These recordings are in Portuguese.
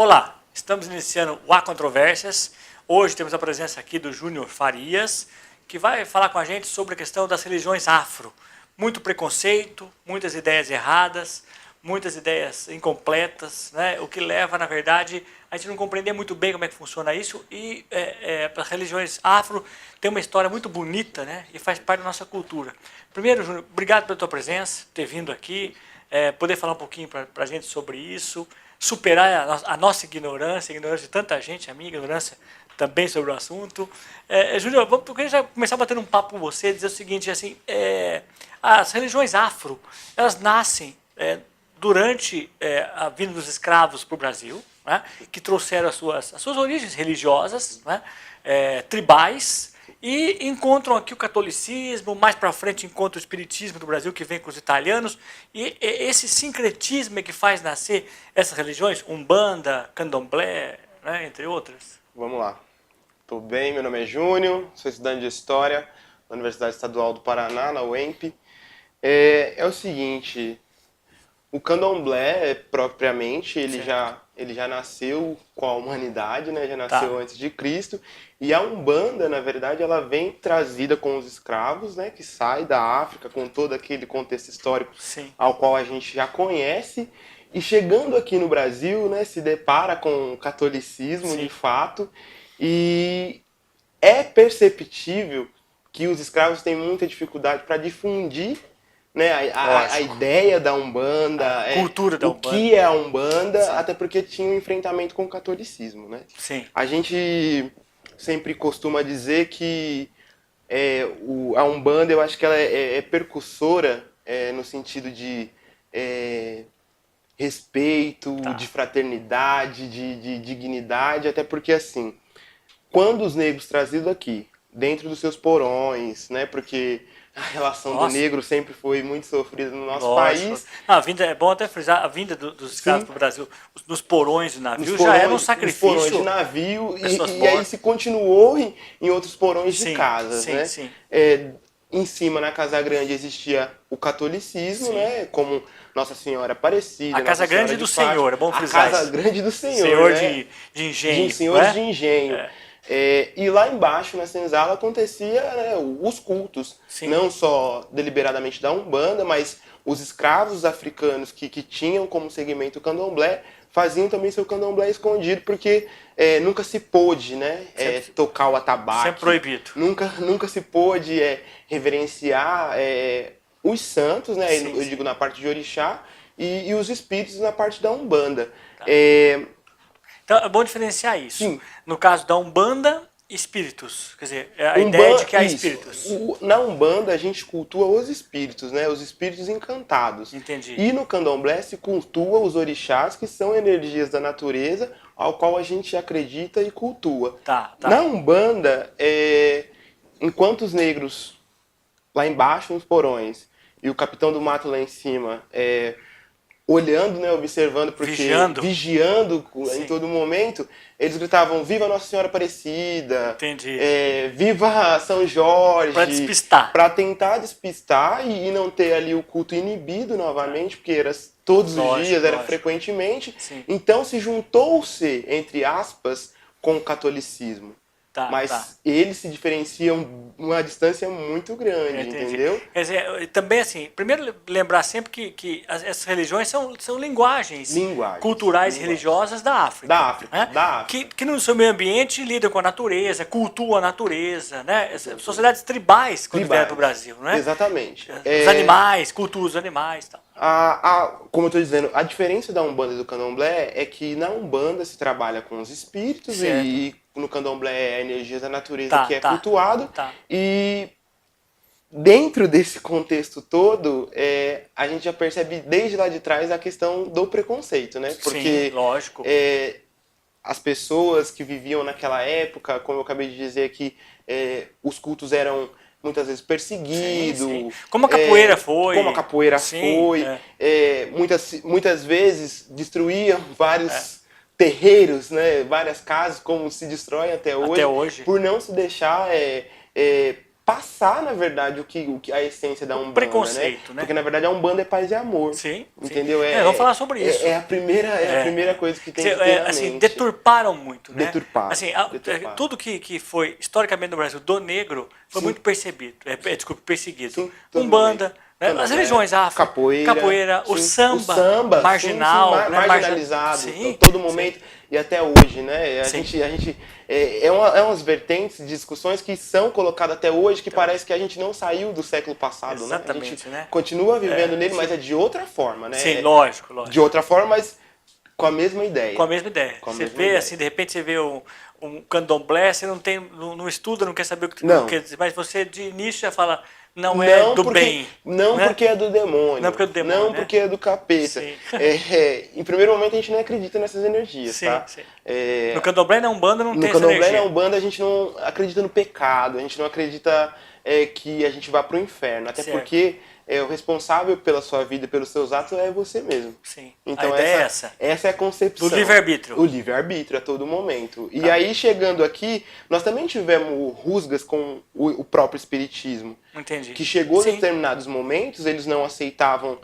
Olá, estamos iniciando o Há Controvérsias. Hoje temos a presença aqui do Júnior Farias, que vai falar com a gente sobre a questão das religiões afro. Muito preconceito, muitas ideias erradas, muitas ideias incompletas, né? O que leva, na verdade, a gente não compreender muito bem como é que funciona isso. E para as religiões afro tem uma história muito bonita, né? E faz parte da nossa cultura. Primeiro, Júnior, obrigado pela tua presença, ter vindo aqui, poder falar um pouquinho para a gente sobre isso, superar a nossa ignorância, a ignorância de tanta gente, a minha ignorância também sobre o assunto. Júnior, eu queria já começar batendo um papo com você, dizer o seguinte, assim, as religiões afro, elas nascem durante a vinda dos escravos para o Brasil, né, que trouxeram as suas origens religiosas, né, tribais, e encontram aqui o catolicismo, mais para frente encontra o espiritismo do Brasil, que vem com os italianos, e esse sincretismo é que faz nascer essas religiões, Umbanda, Candomblé, né, entre outras. Vamos lá. Tudo bem? Meu nome é Júnior, sou estudante de História na Universidade Estadual do Paraná, na UEMP. É o seguinte, o Candomblé, propriamente, ele já nasceu com a humanidade, né? Já nasceu antes de Cristo. E a Umbanda, na verdade, ela vem trazida com os escravos, né? Que sai da África com todo aquele contexto histórico ao qual a gente já conhece. E chegando aqui no Brasil, né? Se depara com o catolicismo, de fato. E é perceptível que os escravos têm muita dificuldade para difundir, né, a ideia da Umbanda, a cultura da Umbanda. O que é a Umbanda, até porque tinha um enfrentamento com o catolicismo, né? Sim. A gente sempre costuma dizer que a Umbanda, eu acho que ela é percussora no sentido de respeito, de fraternidade, de dignidade, até porque, assim, quando os negros trazidos aqui, dentro dos seus porões, né, porque a relação do negro sempre foi muito sofrida no nosso país. A vinda, é bom até frisar, a vinda dos escravos para o Brasil, nos porões de navio, já era um sacrifício. Nos porões de navio, e aí se continuou em outros porões de casas, né? Sim. Em cima, na Casa Grande, existia o catolicismo, né? Como Nossa Senhora Aparecida. A Casa Grande do Senhor, é bom frisar isso. A Casa Grande do Senhor, Senhor, né? de engenho. Senhor de engenho. E lá embaixo, na senzala, acontecia, né, os cultos. Não só deliberadamente da Umbanda, mas os escravos africanos que tinham como segmento o candomblé, faziam também seu candomblé escondido, porque nunca se pôde, né, tocar o atabaque. Sempre proibido. Nunca se pôde reverenciar os santos, né, eu digo na parte de orixá, e os espíritos na parte da Umbanda. Então é bom diferenciar isso. Sim. No caso da Umbanda, espíritos. Quer dizer, a ideia de que há espíritos. Na Umbanda a gente cultua os espíritos, né? Os espíritos encantados. Entendi. E no Candomblé se cultua os orixás, que são energias da natureza, ao qual a gente acredita e cultua. Na Umbanda, enquanto os negros lá embaixo nos porões e o capitão do mato lá em cima olhando, né, observando, porque vigiando em todo momento, eles gritavam: "Viva Nossa Senhora Aparecida!" Entendi. "Viva São Jorge!" Para despistar. Para tentar despistar e não ter ali o culto inibido novamente, porque era todos os dias, era frequentemente. Então se juntou-se, entre aspas, com o catolicismo. Mas eles se diferenciam uma distância muito grande, entendeu? Quer dizer, também assim, primeiro lembrar sempre que essas religiões são linguagens culturais e religiosas da África. Né? Que no seu meio ambiente lidam com a natureza, cultuam a natureza, né? Sociedades tribais quando vieram para o Brasil, né? Exatamente. Os animais, cultuam os animais e tal. Como eu estou dizendo, a diferença da Umbanda e do Candomblé é que na Umbanda se trabalha com os espíritos e no Candomblé é a energia da natureza que é cultuado. E dentro desse contexto todo, a gente já percebe desde lá de trás a questão do preconceito, né? Porque lógico. As pessoas que viviam naquela época, como eu acabei de dizer aqui, os cultos eram muitas vezes perseguido. Como a capoeira foi. Como a capoeira foi. Muitas vezes destruíam vários terreiros, né, várias casas, como se destrói até hoje. Por não se deixar passar, na verdade, a essência da Umbanda, preconceito, né? Porque, na verdade, a Umbanda é paz e amor. Sim. Entendeu? Vamos falar sobre isso. É a primeira coisa que tem que ter na assim, mente. deturparam muito, né? Deturparam. Assim, tudo que foi historicamente no Brasil do negro foi muito percebido. Perseguido. Sim, Umbanda, né? As religiões afro, capoeira, o samba marginal, né? marginalizado, sim, a todo momento e até hoje, né? A gente umas vertentes de discussões que são colocadas até hoje que parece que a gente não saiu do século passado, exatamente, né? A gente né? continua vivendo nele, mas é de outra forma, né? Sim, lógico. De outra forma, mas com a mesma ideia. Com a mesma ideia. Você vê, assim, de repente você vê um candomblé, você não estuda, não quer saber o que quer dizer, mas você de início já fala, não é do bem. Não, né? porque é do demônio. Não porque é do demônio. Não, porque é do capeta. Em primeiro momento a gente não acredita nessas energias, tá? Sim. No candomblé na Umbanda não tem essa energia. No candomblé energia. na Umbanda a gente não acredita no pecado, a gente não acredita que a gente vá pro inferno. Até porque o responsável pela sua vida e pelos seus atos é você mesmo. Sim. Então a ideia é essa. Essa é a concepção. Do livre-arbítrio. O livre-arbítrio a todo momento. E aí, chegando aqui, nós também tivemos rusgas com o próprio espiritismo. Entendi. Que chegou em determinados momentos, eles não aceitavam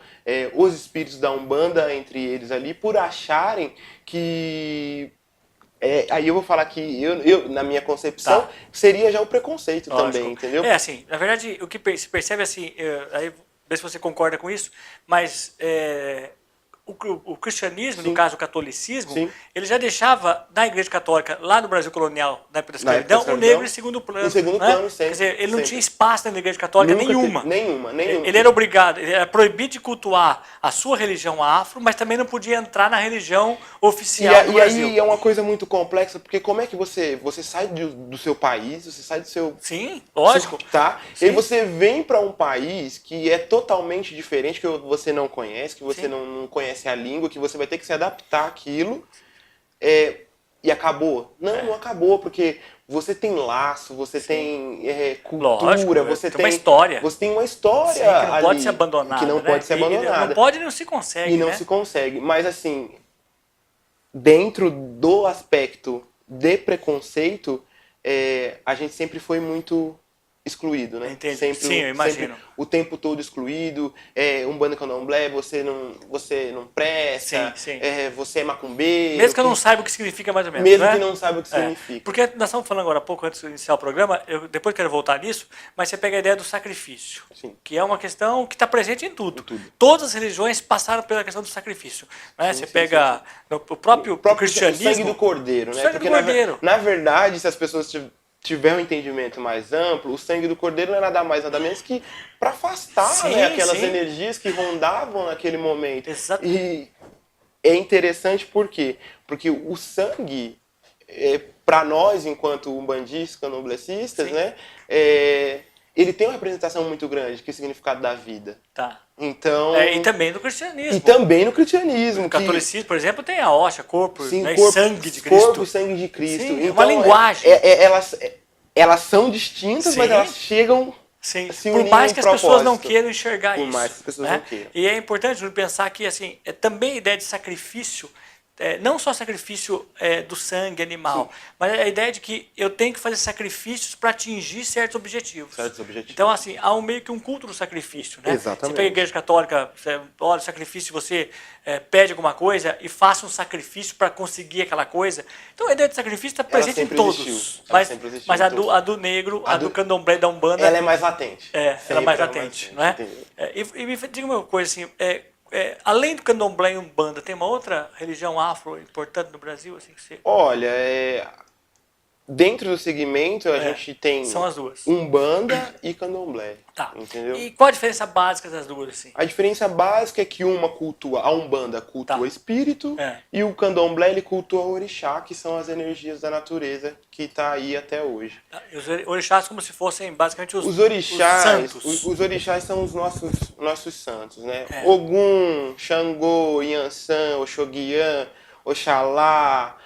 os espíritos da Umbanda entre eles ali, por acharem que... aí eu vou falar que eu na minha concepção, seria já o preconceito também, entendeu? Assim, na verdade, o que se percebe assim, aí vê se você concorda com isso, mas o cristianismo, no caso o catolicismo, ele já deixava na Igreja Católica, lá no Brasil colonial, na época da escravidão, o negro em segundo plano. Em segundo plano, sempre. Quer dizer, ele não tinha espaço na Igreja Católica nenhuma. Ele era obrigado, ele era proibido de cultuar a sua religião afro, mas também não podia entrar na religião oficial do Brasil. E aí é uma coisa muito complexa, porque como é que você sai do seu país, você sai do seu... Sim, lógico. E aí você vem para um país que é totalmente diferente, que você não conhece, que você não conhece a língua, que você vai ter que se adaptar àquilo, e acabou. Não acabou, porque você tem laço, você tem cultura, lógico, você tem uma história. Você tem uma história que não ali, pode ser abandonada. Que não pode ser abandonada. Não pode e não se consegue. E não se consegue. Mas assim, dentro do aspecto de preconceito, a gente sempre foi muito excluído, né? Entendi. Sempre, Sim, eu imagino. Sempre, o tempo todo excluído. Umbanda Candomblé, você não presta. Sim. Você é macumbeiro. Mesmo que eu não saiba o que significa mais ou menos. Mesmo que não saiba o que significa. Porque nós estamos falando agora há pouco, antes de iniciar o programa, eu depois quero voltar nisso, mas você pega a ideia do sacrifício, que é uma questão que está presente em tudo. Todas as religiões passaram pela questão do sacrifício. Né? Você pega o próprio cristianismo... O sangue do cordeiro, né? Sangue do cordeiro. Na verdade, se as pessoas tiver um entendimento mais amplo, o sangue do cordeiro não é nada mais, nada menos que para afastar aquelas energias que rondavam naquele momento. Exato. E é interessante por quê? Porque o sangue, para nós, enquanto umbandistas, candomblecistas, né, ele tem uma representação muito grande, que é o significado da vida. Então, e também no cristianismo. E também no cristianismo. No catolicismo, por exemplo, tem a hóstia, corpo, né, corpo, sangue de Cristo. Corpo e sangue de Cristo. Sim, então, é uma linguagem. Elas são distintas, mas elas chegam a se unir. Por mais que as pessoas não queiram enxergar isso. Por mais que as pessoas não queiram. E é importante pensar que assim, também a ideia de sacrifício, não só sacrifício do sangue animal, mas a ideia de que eu tenho que fazer sacrifícios para atingir certos objetivos. Então, assim, há meio que um culto do sacrifício. Né? Exatamente. Você pega a igreja católica, você olha o sacrifício, você pede alguma coisa e faça um sacrifício para conseguir aquela coisa. Então, a ideia de sacrifício está presente em todos. Mas a do negro, a do candomblé, da Umbanda... Ela é mais latente. Ela é mais latente. Não é? E me diga uma coisa, assim... além do candomblé e umbanda, tem uma outra religião afro importante no Brasil? Assim, que você... Olha, dentro do segmento a gente tem são as duas. Umbanda e candomblé. Entendeu? E qual a diferença básica das duas? Assim? A diferença básica é que uma cultua, a Umbanda cultua o espírito e o candomblé ele cultua o orixá, que são as energias da natureza que está aí até hoje. Os orixás como se fossem basicamente os orixás, os santos. Os orixás são os nossos santos, né? Ogum, Xangô, Yansan, Oxoguian, Oxalá,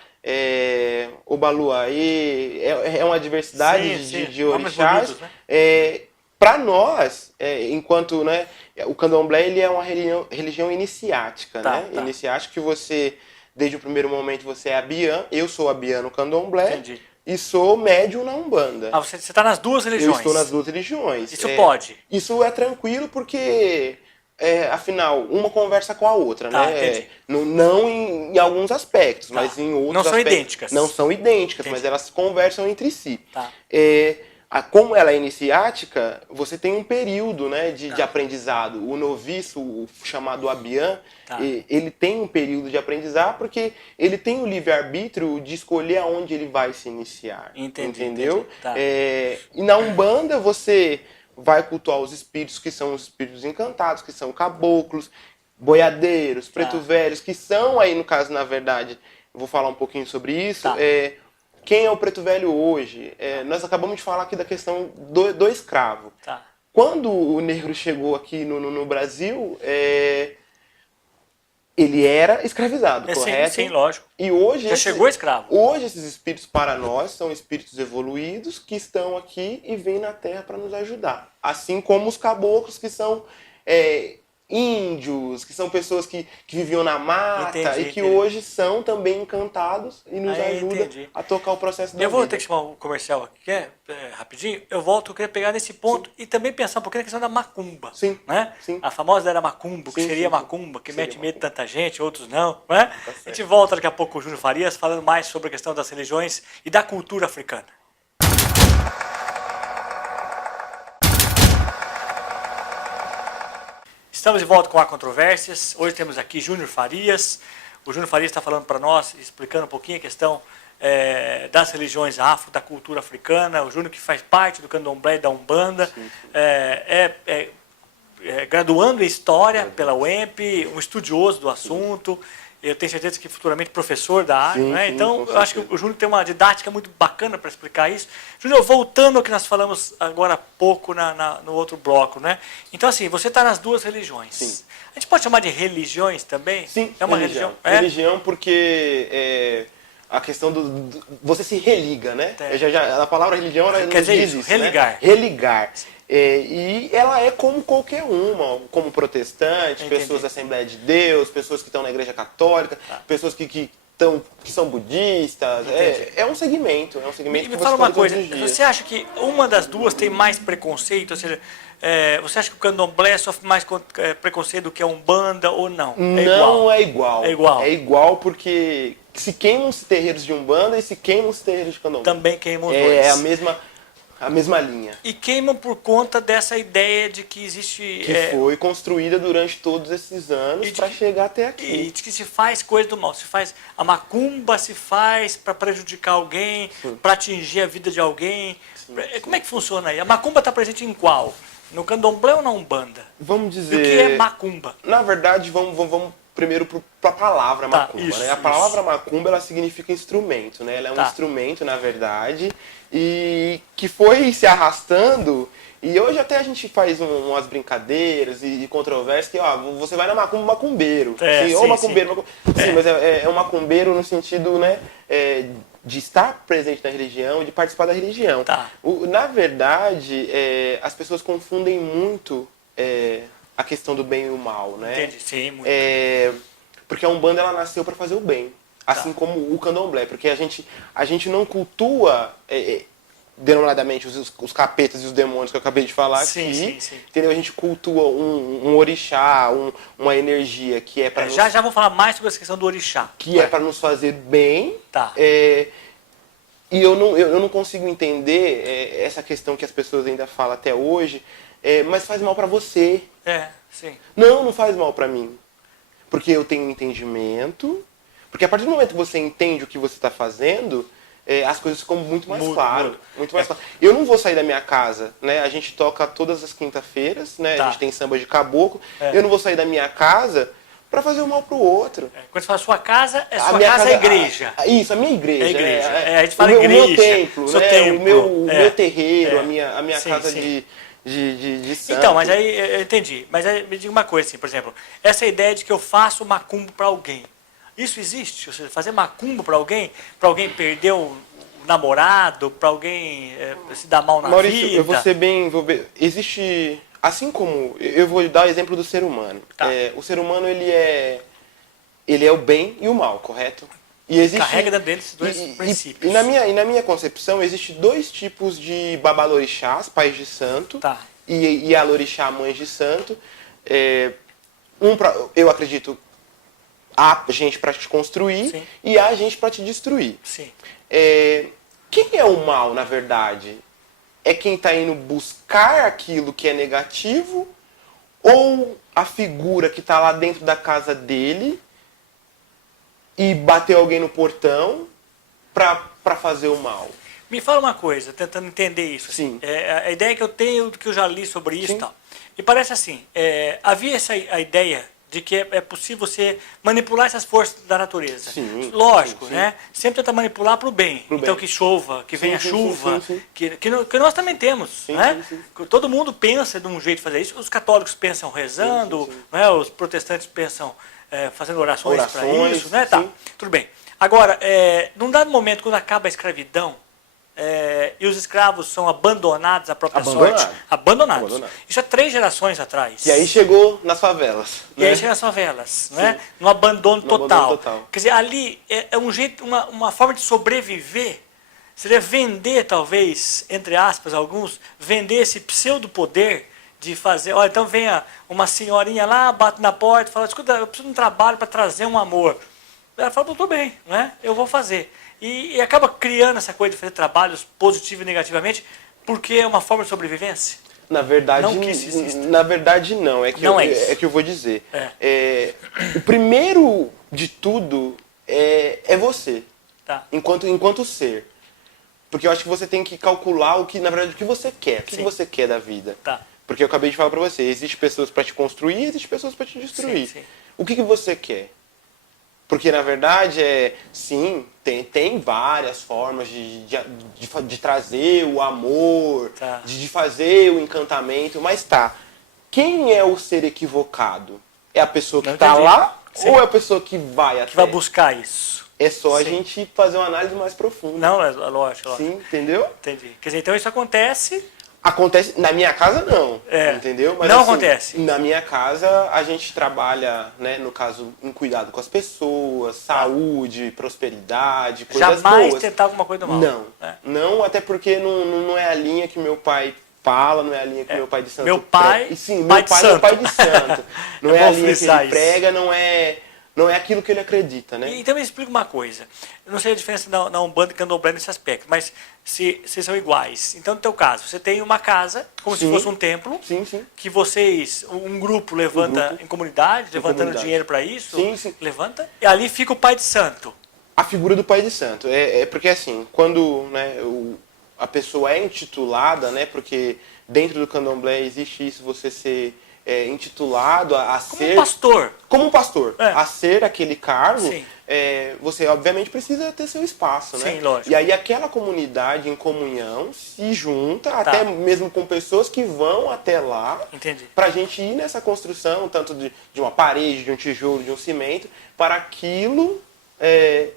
Obaluaê, é uma diversidade de orixás. Bonitos, né? Para nós, enquanto o candomblé ele é uma religião iniciática, né? Iniciática que você, desde o primeiro momento, você é abian, eu sou abian no candomblé. Entendi. e sou médium na Umbanda. Ah, você está nas duas religiões? Eu estou nas duas religiões. Isso pode? Isso é tranquilo porque, afinal, uma conversa com a outra, Tá, né? entendi. Não em alguns aspectos, mas em outros Não são aspectos. idênticas. Não são idênticas, Entendi. mas elas conversam entre si. Tá. Como ela é iniciática, você tem um período, né, de aprendizado. O noviço, o chamado Abian, ele tem um período de aprendizado porque ele tem o livre-arbítrio de escolher aonde ele vai se iniciar. Entendeu? Entendi. Tá. E na Umbanda você vai cultuar os espíritos que são os espíritos encantados, que são caboclos, boiadeiros, preto velhos, que são aí, no caso, na verdade, eu vou falar um pouquinho sobre isso. Tá. Quem é o preto velho hoje? Nós acabamos de falar aqui da questão do escravo. Tá. Quando o negro chegou aqui no Brasil, ele era escravizado, correto? Sim, lógico. E hoje Já chegou escravo. Hoje esses espíritos para nós são espíritos evoluídos que estão aqui e vêm na Terra para nos ajudar. Assim como os caboclos que são índios, que são pessoas que viviam na mata e que hoje são também encantados e nos ajudam a tocar o processo da vida. Eu vou ter que chamar um comercial aqui, rapidinho. Eu volto, eu queria pegar nesse ponto e também pensar um pouquinho na questão da macumba. Sim. Né? Sim. A famosa era macumba, que Sim, seria sim. macumba, que Seria mete medo de macumba. tanta gente, outros não. Né? A gente volta daqui a pouco com o Júnior Farias falando mais sobre a questão das religiões e da cultura africana. Estamos de volta com Há Controvérsias. Hoje temos aqui Júnior Farias. O Júnior Farias está falando para nós, explicando um pouquinho a questão das religiões afro, da cultura africana. O Júnior que faz parte do Candomblé e da Umbanda. Graduando em História pela UEMP, um estudioso do assunto. Eu tenho certeza que futuramente professor da área, Sim, né? sim, Então, com eu acho que o Júnior tem uma didática muito bacana para explicar isso. Júnior, voltando ao que nós falamos agora há pouco no outro bloco, né? Então, assim, você está nas duas religiões. Sim. A gente pode chamar de religiões também? Sim, é uma religião. Religião porque a questão você se religa, né? A palavra religião ela quer dizer diz isso, isso, religar. Né? Religar. E ela é como qualquer uma, como protestante, pessoas da Assembleia de Deus, pessoas que estão na Igreja Católica, pessoas que são budistas. É um segmento, que Me você fala uma todos coisa, os dias. você acha que uma das duas tem mais preconceito? Ou seja, você acha que o Candomblé sofre mais preconceito do que a Umbanda ou não? Não é igual. É igual. É igual porque se queimam os terreiros de Umbanda e se queimam os terreiros de Candomblé. Também queimam os dois. É a mesma linha. E queimam por conta dessa ideia de que existe... Que foi construída durante todos esses anos para chegar até aqui. E de que se faz coisa do mal. A macumba se faz para prejudicar alguém, para atingir a vida de alguém. Como é que funciona aí? A macumba está presente em qual? No Candomblé ou na Umbanda? Vamos dizer... E o que é macumba? Na verdade, vamos primeiro para a palavra macumba. Isso, né? A palavra macumba ela significa instrumento. Né? Ela é um instrumento, na verdade, e que foi se arrastando. E hoje até a gente faz umas brincadeiras e controvérsias que você vai na macumba, macumbeiro. Macumbeiro. Sim, mas é um macumbeiro no sentido, né, de estar presente na religião, de participar da religião. Na verdade, as pessoas confundem muito a questão do bem e o mal, né? Entendi, sim, muito. Porque a Umbanda ela nasceu para fazer o bem, assim como o Candomblé, porque a gente não cultua denominadamente os capetas e os demônios que eu acabei de falar aqui, sim. entendeu? A gente cultua um orixá, uma energia que é para já vou falar mais sobre essa questão do orixá. Que é para nos fazer bem. E eu não consigo entender essa questão que as pessoas ainda falam até hoje, mas faz mal para você. Sim. Não faz mal para mim. Porque eu tenho um entendimento. Porque a partir do momento que você entende o que você está fazendo, as coisas ficam muito mais claras. Muito mais claro. Eu não vou sair da minha casa, né? A gente toca todas as quinta-feiras, né? A gente tem samba de caboclo. Eu não vou sair da minha casa para fazer o mal pro outro. Quando você fala sua casa, sua casa é a igreja. Isso, a minha igreja. É igreja. A gente fala igreja. O meu templo, né? Templo. O meu terreiro, a minha sim, casa sim. de santo. Então, mas aí eu entendi. Mas aí me diga uma coisa, assim, por exemplo, essa ideia de que eu faço macumba para alguém. Isso existe? Ou seja, fazer macumba para alguém perder o namorado, para alguém se dar mal na Maurício, vida? eu vou ser bem... Existe... Assim como... Eu vou dar o exemplo do ser humano. O ser humano, ele é o bem e o mal, correto? E existe, carrega dentro dele esses dois princípios. E na minha concepção, existe dois tipos de babalorixás, pais de santo, Tá. e alorixá, mães de santo. Eu acredito, há gente para te construir, Sim. e há gente para te destruir. Sim. Quem é o mal, na verdade? É quem está indo buscar aquilo que é negativo, ou a figura que está lá dentro da casa dele e bateu alguém no portão para fazer o mal? Me fala uma coisa, tentando entender isso. Sim. A ideia que eu tenho, que eu já li sobre isso Sim. e tal. Me parece assim, havia a ideia de que é possível você manipular essas forças da natureza. Sim, Lógico, sim. né? Sempre tenta manipular para o bem. Pro Então bem. que chova, que venha sim, chuva, sim. que nós também temos. Sim, Né? sim. Todo mundo pensa de um jeito de fazer isso. Os católicos pensam rezando, Sim. Né? Os protestantes pensam fazendo orações para isso. Né? Tá, sim. tudo bem. Agora, num dado momento, quando acaba a escravidão, e os escravos são abandonados à própria sorte. Abandonados. Isso há 3 gerações atrás. E aí chegou nas favelas. E aí chega nas favelas, né? No abandono total. abandono total. Quer dizer, ali é um jeito, uma forma de sobreviver. Seria vender, talvez, entre aspas, alguns, vender esse pseudo-poder de fazer. Olha, então vem uma senhorinha lá, bate na porta e fala: escuta, eu preciso de um trabalho para trazer um amor. Ela fala: tudo bem, né? Eu vou fazer. E acaba criando essa coisa de fazer trabalhos positivo e negativamente, porque é uma forma de sobrevivência. Na verdade, Não que isso exista. Na verdade, não. É que eu vou dizer. O primeiro de tudo é você, Tá. enquanto ser. Porque eu acho que você tem que calcular na verdade, o que você quer. O que você quer da vida. Tá. Porque eu acabei de falar pra você, existem pessoas pra te construir e existem pessoas pra te destruir. Sim. O que você quer? Porque, na verdade, sim, tem várias formas de trazer o amor, Tá. de fazer o encantamento, mas quem é o ser equivocado? É a pessoa que está lá Sim. ou é a pessoa que vai até? Que vai buscar isso. É só a Sim. gente fazer uma análise mais profunda. Não, é lógico. Sim, entendeu? Entendi. Quer dizer, então isso acontece. Acontece, na minha casa não, entendeu? Mas, não assim, acontece. Na minha casa a gente trabalha, né, no caso, em cuidado com as pessoas, saúde, prosperidade, coisas Jamais boas. tentar alguma coisa do mal. Não, não, até porque não é a linha que meu pai fala, não é a linha que meu pai de santo Meu pai, prega. Sim, pai meu de pai santo. é pai de santo. Não é a linha que ele isso. prega, não é aquilo que ele acredita, né? Então me explica uma coisa. Eu não sei a diferença da Umbanda e Candomblé nesse aspecto, mas se são iguais. Então, no teu caso, você tem uma casa, como se fosse um templo, Sim. que vocês, um grupo levanta em comunidade, levantando dinheiro para isso, Sim. levanta, e ali fica o pai de santo. A figura do pai de santo. Porque assim, quando, né, a pessoa é intitulada, né, porque dentro do candomblé existe isso, você ser intitulado a Como ser... um pastor. Como um pastor. É. A ser aquele cargo, Sim. você obviamente precisa ter seu espaço, né? Sim, lógico. E aí aquela comunidade em comunhão se junta, até mesmo com pessoas que vão até lá, Entendi. pra gente ir nessa construção, tanto de uma parede, de um tijolo, de um cimento, para aquilo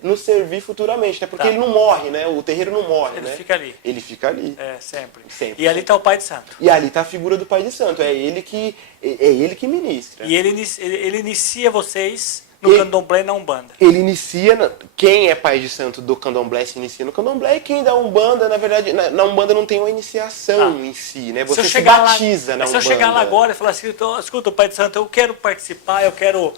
nos servir futuramente. Até porque ele não morre, né? O terreiro não morre, Ele né? fica ali. Ele fica ali. Sempre. Sempre. E ali está o pai de santo. E ali está a figura do pai de santo. É ele que ministra. E ele inicia vocês no candomblé e na Umbanda. Ele inicia... Quem é pai de santo do candomblé se inicia no candomblé, e quem da Umbanda, na verdade, na Umbanda não tem uma iniciação em si, né? Você se batiza na Umbanda. Se eu chegar lá agora e falar assim: escuta, pai de santo, eu quero participar, eu quero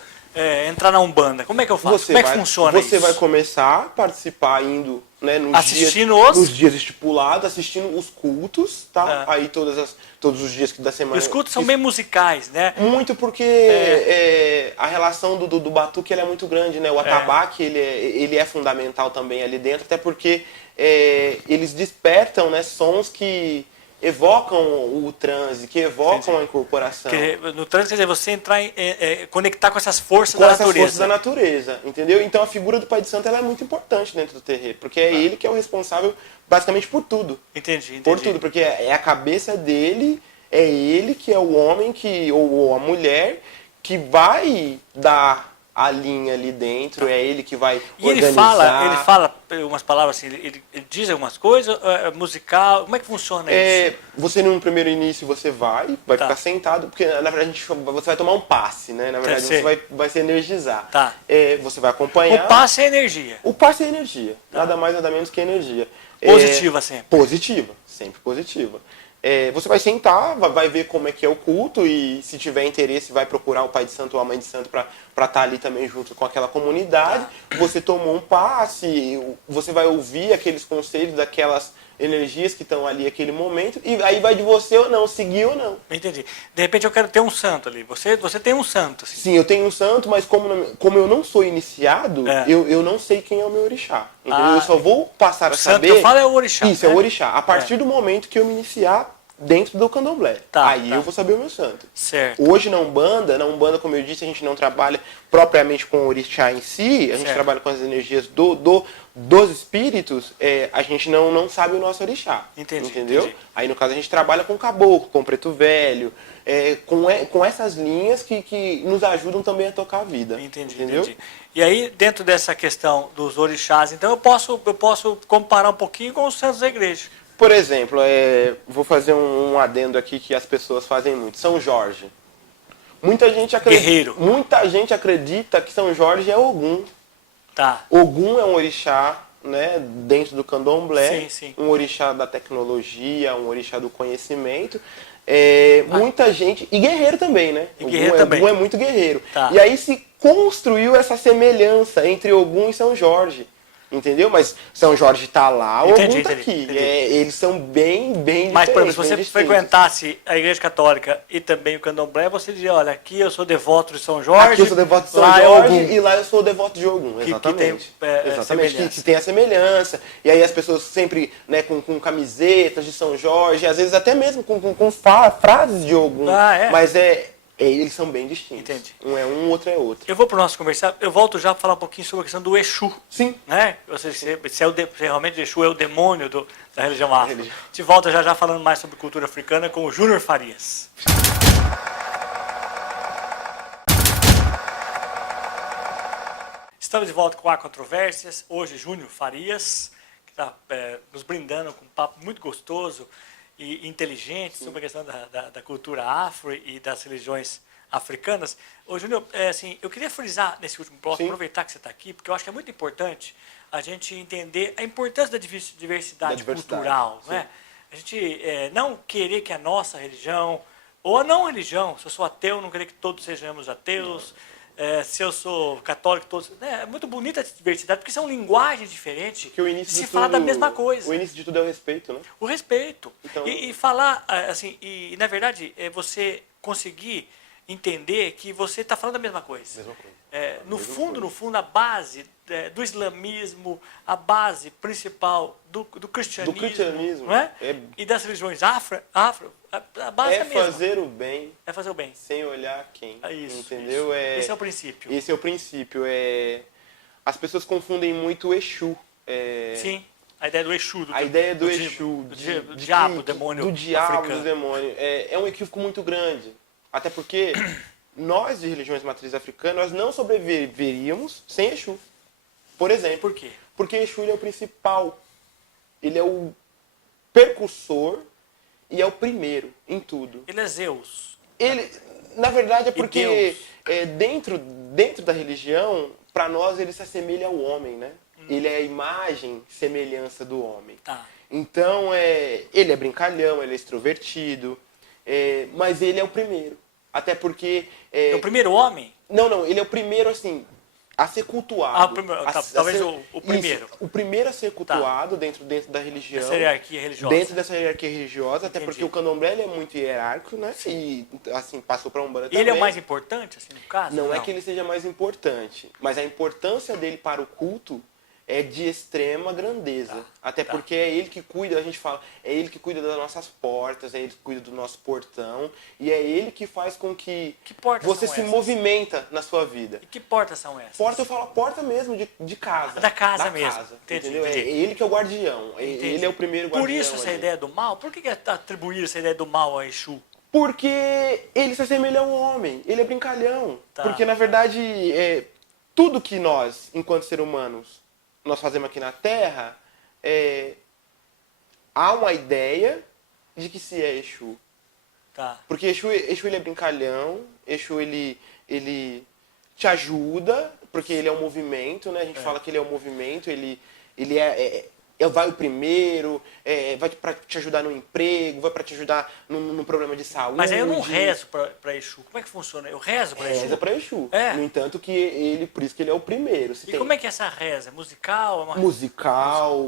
entrar na Umbanda. Como é que eu faço? Como é que funciona isso? Você vai começar a participar indo, né, nos dias estipulados, assistindo os cultos, tá? Aí todos os dias da semana. Os cultos são bem musicais, né? Muito porque a relação do batuque ela é muito grande, né? O atabaque ele é fundamental também ali dentro, até porque eles despertam, né, sons que evocam o transe, que evocam a incorporação. No transe, quer dizer, você entrar conectar com essas forças com da essas natureza. forças da natureza, entendeu? Então a figura do pai de santo ela é muito importante dentro do terreiro, porque é ele que é o responsável basicamente por tudo. Entendi. Por tudo, porque é a cabeça dele, é ele que é o homem ou a mulher que vai dar a linha ali dentro, é ele que vai organizar. Ele fala umas palavras assim, ele diz algumas coisas, é musical, como é que funciona isso? Você no primeiro início você vai Tá. ficar sentado, porque na verdade você vai tomar um passe, né? Na verdade Sei. você vai se energizar. Tá. Você vai acompanhar. O passe é energia. O passe é energia, nada mais nada menos que energia. Positiva sempre. Positiva, sempre positiva. Você vai sentar, vai ver como é que é o culto e se tiver interesse vai procurar o pai de santo ou a mãe de santo para estar ali também junto com aquela comunidade. Você tomou um passe, você vai ouvir aqueles conselhos daquelas energias que estão ali naquele momento e aí vai de você ou não, seguir ou não. Entendi. De repente eu quero ter um santo ali. Você tem um santo. Assim. Sim, eu tenho um santo, mas como eu não sou iniciado, eu não sei quem é o meu orixá. Entendeu? Eu só vou passar a saber... O santo que eu falo é o orixá. Isso, né? é o orixá. A partir do momento que eu me iniciar dentro do candomblé. Aí eu vou saber o meu santo. Certo. Hoje na Umbanda, como eu disse, a gente não trabalha propriamente com o orixá em si, a gente trabalha com as energias dos espíritos, a gente não sabe o nosso orixá. Entendeu? Entendi. Aí no caso a gente trabalha com caboclo, com preto velho, com essas linhas que nos ajudam também a tocar a vida. Entendeu? E aí, dentro dessa questão dos orixás, então eu posso comparar um pouquinho com os santos da igreja. Por exemplo, vou fazer um adendo aqui que as pessoas fazem muito. São Jorge. Guerreiro. Muita gente acredita que São Jorge é Ogum. Tá. Ogum é um orixá, né, dentro do candomblé. Sim. Um orixá da tecnologia, um orixá do conhecimento. Muita gente... E guerreiro também, né? Ogum é muito guerreiro. Tá. E aí se construiu essa semelhança entre Ogum e São Jorge. Entendeu? Mas São Jorge está lá, o Ogum está aqui. Eles são bem Mas, por exemplo, se você diferentes. frequentasse a Igreja Católica e também o Candomblé, você diria, olha, aqui eu sou devoto de São Jorge, aqui eu sou devoto de São lá Jorge é e lá eu sou devoto de Ogum. Exatamente. Que tem a semelhança. E aí as pessoas sempre, né, com camisetas de São Jorge, às vezes até mesmo com frases de Ogum. Mas eles são bem distintos. Entendi. Um é um, outro é outro. Eu vou para o nosso conversar, eu volto já para falar um pouquinho sobre a questão do Exu. Sim. Né? Se realmente o Exu é o demônio da religião afro. A gente volta já falando mais sobre cultura africana com o Júnior Farias. Estamos de volta com Há Controvérsias. Hoje, Júnior Farias, que está nos brindando com um papo muito gostoso e inteligente sobre a questão da cultura afro e das religiões africanas. Ô, Júnior, eu queria frisar nesse último bloco, aproveitar que você está aqui, porque eu acho que é muito importante a gente entender a importância da diversidade cultural. Né? A gente não querer que a nossa religião, ou a não religião, se eu sou ateu, não querer que todos sejamos ateus, se eu sou católico, todos... É muito bonita essa diversidade, porque são linguagens diferentes e se fala da mesma coisa. O início de tudo é o respeito, né? O respeito. Então... E falar, assim, e na verdade, você conseguir entender que você está falando a mesma coisa. Mesma coisa. No fundo, a base do islamismo, a base principal do cristianismo, não é? E das religiões afro, a base é a mesma. Fazer o bem. É fazer o bem. Sem olhar quem. Isso, entendeu? Isso. Esse é o princípio. Esse é o princípio. As pessoas confundem muito o Exu. Sim. A ideia do Exu. A ideia do Exu. Do diabo, do demônio. Do diabo, africano. do demônio. É um equívoco muito grande. Até porque nós, de religiões matrizes africanas, nós não sobreviveríamos sem Exu. Por exemplo. Por quê? Porque Exu ele é o principal. Ele é o percursor e é o primeiro em tudo. Ele é Zeus. Na verdade, é porque dentro da religião, para nós, ele se assemelha ao homem, né? Ele é a imagem, semelhança do homem. Tá. Então, ele é brincalhão, ele é extrovertido, mas ele é o primeiro. Até porque... É o primeiro homem? Não, ele é o primeiro, assim, a ser cultuado. Talvez o primeiro. Isso, o primeiro a ser cultuado dentro da religião. Dessa hierarquia religiosa. Dentro dessa hierarquia religiosa, até porque o candomblé ele é muito hierárquico, né? E, assim, passou para a Umbanda também. Ele é o mais importante, assim, no caso? Não é que ele seja mais importante, mas a importância dele para o culto é de extrema grandeza. Até porque é ele que cuida, a gente fala, é ele que cuida das nossas portas, é ele que cuida do nosso portão, e é ele que faz com que você se movimenta na sua vida. E que portas são essas? Porta, eu falo porta mesmo, de casa. Da casa mesmo. Entendeu? É ele que é o guardião. Ele é o primeiro guardião. Por isso essa ideia do mal? Por que atribuir essa ideia do mal a Exu? Porque ele se assemelha ao homem, ele é brincalhão. Porque, na verdade, tudo que nós, enquanto seres humanos, nós fazemos aqui na Terra, há uma ideia de que se é Exu. Tá. Porque Exu ele é brincalhão, Exu ele te ajuda, porque ele é um movimento, né? A gente fala que ele é um movimento, ele vai o primeiro, vai para te ajudar no emprego, vai para te ajudar no problema de saúde. Mas aí eu não rezo para Exu. Como é que funciona? Eu rezo para Exu? Reza para Exu. É. No entanto que por isso que ele é o primeiro. E como é que é essa reza? Musical? É uma... Musical,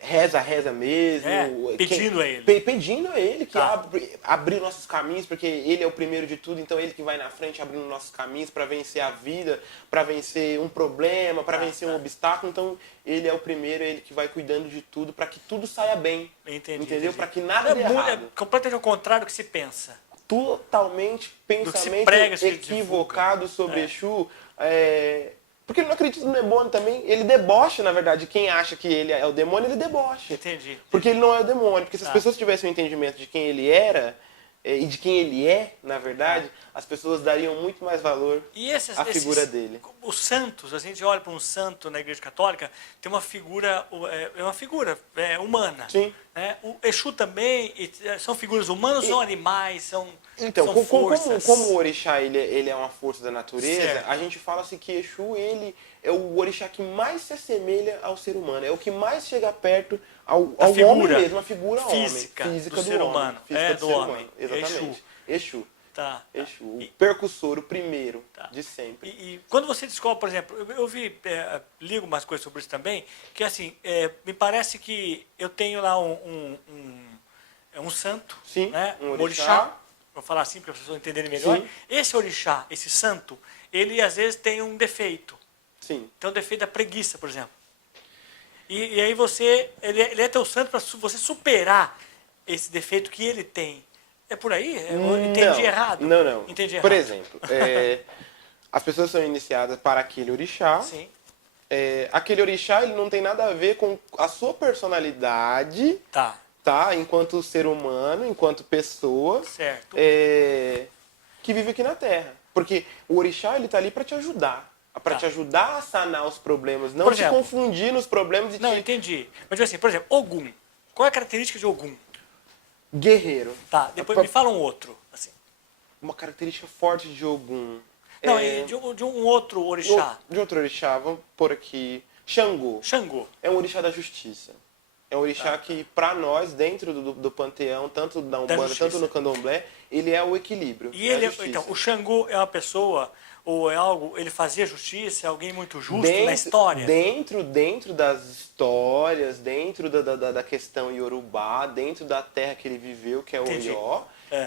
reza mesmo. Pedindo a ele. Pedindo a ele que Tá. abrir nossos caminhos, porque ele é o primeiro de tudo, então ele que vai na frente abrindo nossos caminhos para vencer a vida, para vencer um problema, para vencer um obstáculo. Então ele é o primeiro, ele que vai cuidando de tudo para que tudo saia bem. Entendi. Entendeu? Para que nada dê errado. É completamente ao contrário do que se pensa. Totalmente pensamento prega, equivocado sobre Exu. Porque ele não acredita no demônio também. Ele debocha, na verdade. Quem acha que ele é o demônio, ele debocha. Entendi. Porque ele não é o demônio. Porque se as pessoas tivessem um entendimento de quem ele era e de quem ele é, na verdade, as pessoas dariam muito mais valor à figura dele. Os santos, a gente olha para um santo na Igreja Católica, tem uma figura, humana. Sim. Né? O Exu também, são figuras humanas, são animais, são Então, são forças. como o orixá ele é uma força da natureza, Certo. a gente fala assim que Exu ele é o orixá que mais se assemelha ao ser humano, é o que mais chega perto ao homem mesmo, a figura física física do ser homem, humano. física Do ser homem. humano, exatamente. Exu. Tá. Exu, o percussor, o primeiro de sempre. E quando você descobre, por exemplo, eu ligo umas coisas sobre isso também, que assim, me parece que eu tenho lá um santo, Sim, né? um orixá, vou falar assim para as pessoas entenderem melhor. Sim. Esse orixá, esse santo, ele às vezes tem um defeito. Sim. Tem um defeito da preguiça, por exemplo. E aí ele é teu santo para você superar esse defeito que ele tem. É por aí? Eu entendi errado? Não. Entendi errado. Por exemplo, as pessoas são iniciadas para aquele orixá. Sim. Aquele orixá ele não tem nada a ver com a sua personalidade, tá? Enquanto ser humano, enquanto pessoa, Certo. que vive aqui na Terra. Porque o orixá ele tá ali para te ajudar. Para te ajudar a sanar os problemas, não te confundir nos problemas. Não, entendi. Mas assim, por exemplo, Ogum. Qual é a característica de Ogum? Guerreiro. Tá, depois me fala um outro. Assim. Uma característica forte de Ogum. Não, de um outro orixá. De outro orixá, vamos pôr aqui. Xangô. Xangô. É um orixá da justiça. É um orixá que, para nós, dentro do panteão, tanto da Umbanda, tanto no Candomblé, ele é o equilíbrio. E então, o Xangô é uma pessoa, ou é algo, ele fazia justiça, é alguém muito justo na história? Dentro das histórias, dentro da questão iorubá, dentro da terra que ele viveu, que é o Oió,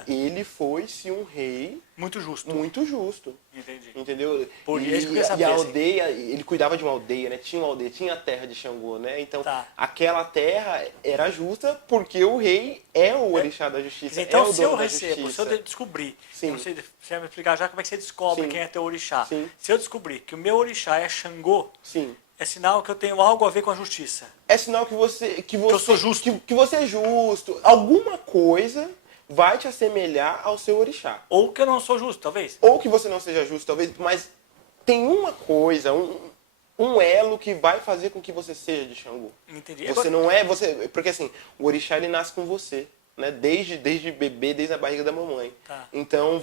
ele foi-se um rei muito justo. Muito justo. Entendi. Entendeu? Por isso que eu sabia, e a aldeia, ele cuidava de uma aldeia, né? Tinha uma aldeia, tinha a terra de Xangô, né? Então, aquela terra era justa porque o rei é o orixá da justiça. Então, o se eu dono recebo, se eu descobrir, Sim. não sei, você vai me explicar já como é que você descobre Sim. quem é teu orixá. Sim. Se eu descobrir que o meu orixá é Xangô, Sim. é sinal que eu tenho algo a ver com a justiça. É sinal que eu sou justo. Que você é justo. Alguma coisa vai te assemelhar ao seu orixá. Ou que eu não sou justo, talvez. Ou que você não seja justo, talvez, mas tem uma coisa, um elo que vai fazer com que você seja de Xangô. Entendi. Você não é, porque assim, o orixá ele nasce com você, né? Desde bebê, desde a barriga da mamãe. Tá. Então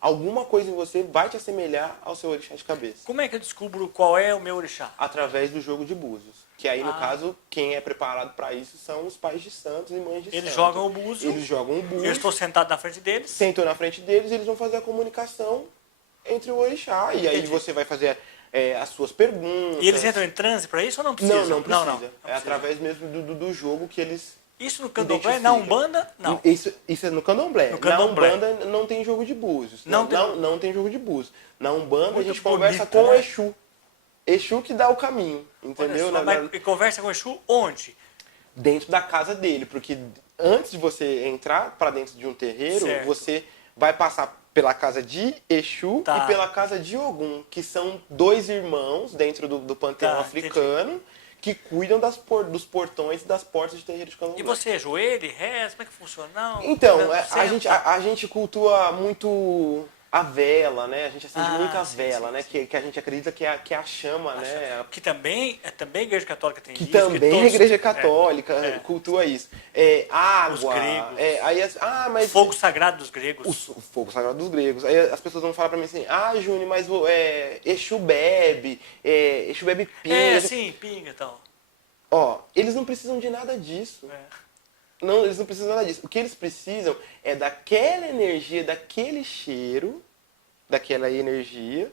alguma coisa em você vai te assemelhar ao seu orixá de cabeça. Como é que eu descubro qual é o meu orixá? Através do jogo de búzios. Que aí, no caso, quem é preparado para isso são os pais de santos e mães de santos. Eles jogam o búzio. Eles jogam o búzio. Eu estou sentado na frente deles. Sentou na frente deles, eles vão fazer a comunicação entre o orixá. E aí você vai fazer as suas perguntas. E eles entram em transe para isso ou não precisa? Não precisa. Não precisa. Através mesmo do jogo que eles Isso no Candomblé, na Umbanda, não. Isso é no Candomblé. Na Umbanda não tem jogo de búzios. Não tem jogo de búzios. Na Umbanda muito a gente conversa com o Exu. Exu que dá o caminho, entendeu? E conversa com o Exu onde? Dentro da casa dele, porque antes de você entrar para dentro de um terreiro, você vai passar pela casa de Exu e pela casa de Ogum, que são dois irmãos dentro do panteão africano que cuidam dos portões e das portas de terreiro de Candomblé. E você ajoelha, reza, como é que funciona? Não, então, a gente cultua muito A vela, né? A gente acende muita sim, vela, sim, né? sim. Que a gente acredita que é a chama, né? Que também, também a Igreja Católica tem Que isso. também a todos, Igreja Católica é, cultua isso. os Água, gregos, aí o mas fogo sagrado dos o gregos. fogo sagrado dos gregos. Aí as pessoas vão falar pra mim assim, Júnior, mas Exu bebe pinga. Sim, pinga e tal. Ó, eles não precisam de nada disso. É. Não, eles não precisam de nada disso. O que eles precisam é daquela energia, daquele cheiro, daquela energia,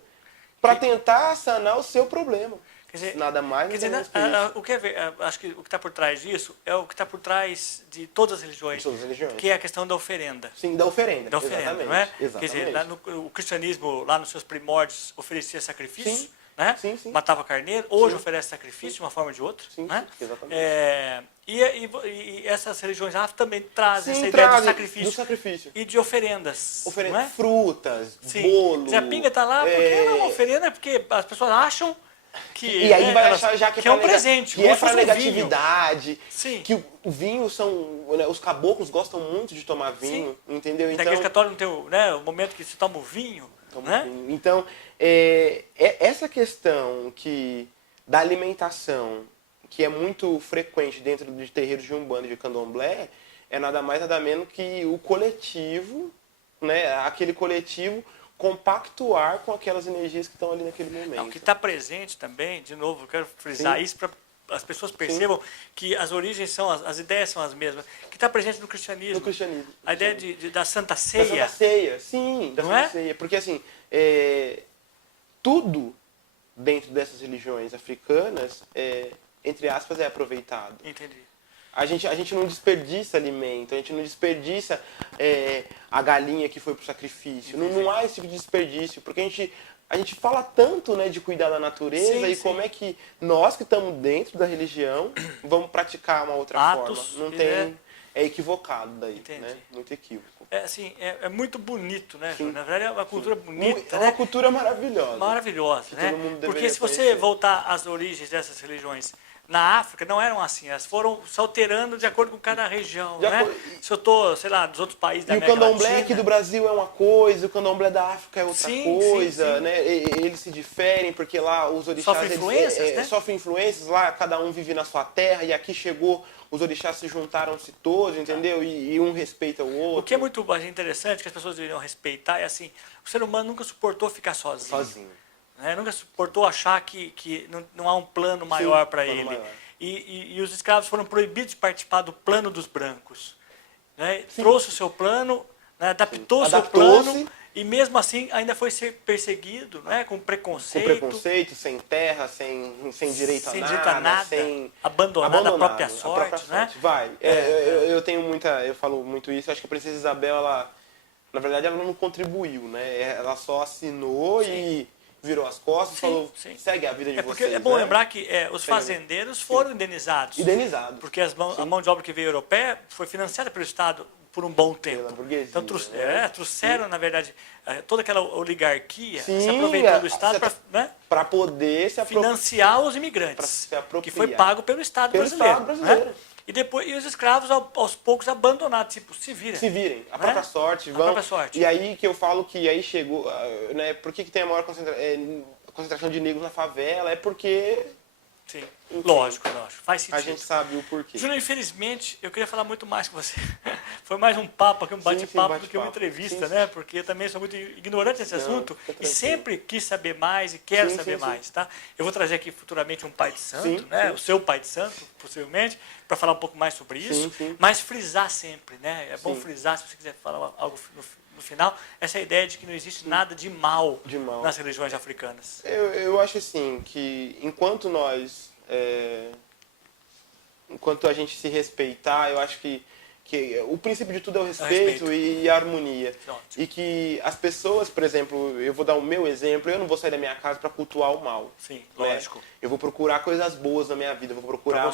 para tentar sanar o seu problema. Quer dizer, Nada mais, nada menos que isso. o que acho que o que está por trás disso é o que está por trás de todas as religiões, De todas as religiões. que é a questão da oferenda. Sim, da oferenda. Da oferenda, Exatamente. não é? Exatamente. Quer dizer, o cristianismo, lá nos seus primórdios, oferecia sacrifício, Sim. né? Sim, sim. Matava carneiro, hoje Sim. oferece sacrifício de uma forma ou de outra. Sim, né? sim, exatamente. E essas religiões afro também trazem Sim, essa ideia trazem do sacrifício e de oferendas. Não é? Frutas, Sim. bolo. Se a pinga está lá, porque não é uma oferenda, porque as pessoas acham que, E aí vai elas, achar já que é um presente, que é como se para fosse um vinho. negatividade, Sim. que o vinho né, os caboclos gostam muito de tomar vinho, entendeu? Da Igreja Católica não tem o momento que se toma o vinho, né? Vinho. Então, essa questão da alimentação, que é muito frequente dentro de terreiros de Umbanda e de Candomblé, é nada mais nada menos que o coletivo, né, aquele coletivo compactuar com aquelas energias que estão ali naquele momento. O que está presente também, de novo, eu quero frisar isso para as pessoas percebam que as origens as ideias são as mesmas. Que está presente no cristianismo. No cristianismo. A ideia da Santa Ceia. Da Santa Ceia, sim, da Santa Ceia. Porque assim, tudo dentro dessas religiões africanas, entre aspas, é aproveitado. Entendi. A gente não desperdiça alimento, a gente não desperdiça a galinha que foi para o sacrifício. Não há esse tipo de desperdício, porque a gente fala tanto, né, de cuidar da natureza sim, e como é que nós que estamos dentro da religião vamos praticar uma outra forma. Não tem, é equivocado daí, né? Muito equívoco. É muito bonito, né, Sim. Na verdade é uma cultura bonita, É né? uma cultura maravilhosa. Maravilhosa, né? Todo mundo Porque deveria se você conhecer. voltar às origens dessas religiões, na África não eram assim, elas foram se alterando de acordo com cada região, né? Se eu tô, sei lá, dos outros países da América E o candomblé Latina, aqui do Brasil é uma coisa, o candomblé da África é outra coisa, sim. né? Eles se diferem porque lá os orixás Sofrem influências, né? sofrem influências, lá cada um vive na sua terra e aqui chegou, os orixás se juntaram-se todos, entendeu? E um respeita o outro. O que é muito interessante, que as pessoas deveriam respeitar, é assim, o ser humano nunca suportou ficar sozinho. Né? Nunca suportou achar que não há um plano maior para ele. Maior. E os escravos foram proibidos de participar do plano dos brancos. Né? Trouxe o seu plano, né? Adaptou o seu plano e mesmo assim ainda foi ser perseguido, né? Com preconceito. Com preconceito, sem terra, sem direito a nada. Abandonado a própria sorte. Né? Vai. Eu falo muito isso, acho que a Princesa Isabel, na verdade, ela não contribuiu, né? Ela só assinou e virou as costas e falou, segue a vida de vocês. Porque é bom lembrar que os fazendeiros foram indenizados. Indenizados. Porque a mão de obra que veio europeia foi financiada pelo Estado por um bom tempo. Pela burguesia, então trouxeram, na verdade, toda aquela oligarquia Sim, se aproveitou do Estado para poder financiar os imigrantes. Que foi pago pelo Estado brasileiro. Né? E depois os escravos aos poucos abandonados, tipo, se virem. A própria sorte, vão. A própria sorte. E aí que eu falo que aí chegou, né, por que tem a maior concentração de negros na favela? É porque sim, lógico, faz sentido. A gente sabe o porquê. Júnior, infelizmente, eu queria falar muito mais com você. Foi mais um papo aqui, um bate-papo do que uma entrevista, né? Porque eu também sou muito ignorante nesse assunto e sempre quis saber mais e quero saber mais, tá? Eu vou trazer aqui futuramente um pai de santo, né? O seu pai de santo, possivelmente, para falar um pouco mais sobre isso, mas frisar sempre, né? É bom frisar, se você quiser falar algo no final, essa ideia de que não existe nada de mal nas religiões africanas. Eu acho assim, que enquanto a gente se respeitar, eu acho que o princípio de tudo é o respeito e a harmonia. E que as pessoas, por exemplo, eu vou dar o meu exemplo, eu não vou sair da minha casa para cultuar o mal. Sim, né? lógico. Eu vou procurar coisas boas na minha vida, eu vou procurar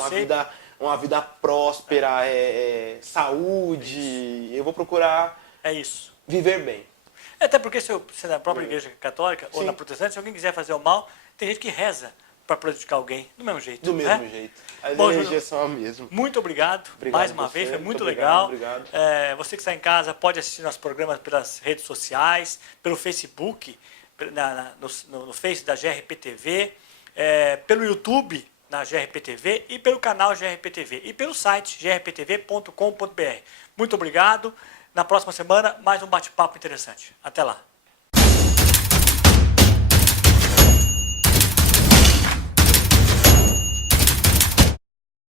uma vida próspera, saúde, eu vou procurar viver bem. Até porque se é na própria igreja católica ou na protestante, se alguém quiser fazer o mal, tem gente que reza para prejudicar alguém, do mesmo jeito. Do mesmo né? jeito. As Bom, energias são a mesma. Muito obrigado, Obrigado mais uma você, vez, foi muito obrigado, legal. obrigado. Você que está em casa pode assistir nossos programas pelas redes sociais, pelo Facebook, no Face da GRPTV, pelo YouTube na GRPTV e pelo canal GRPTV e pelo site grptv.com.br. Muito obrigado. Na próxima semana, mais um bate-papo interessante. Até lá.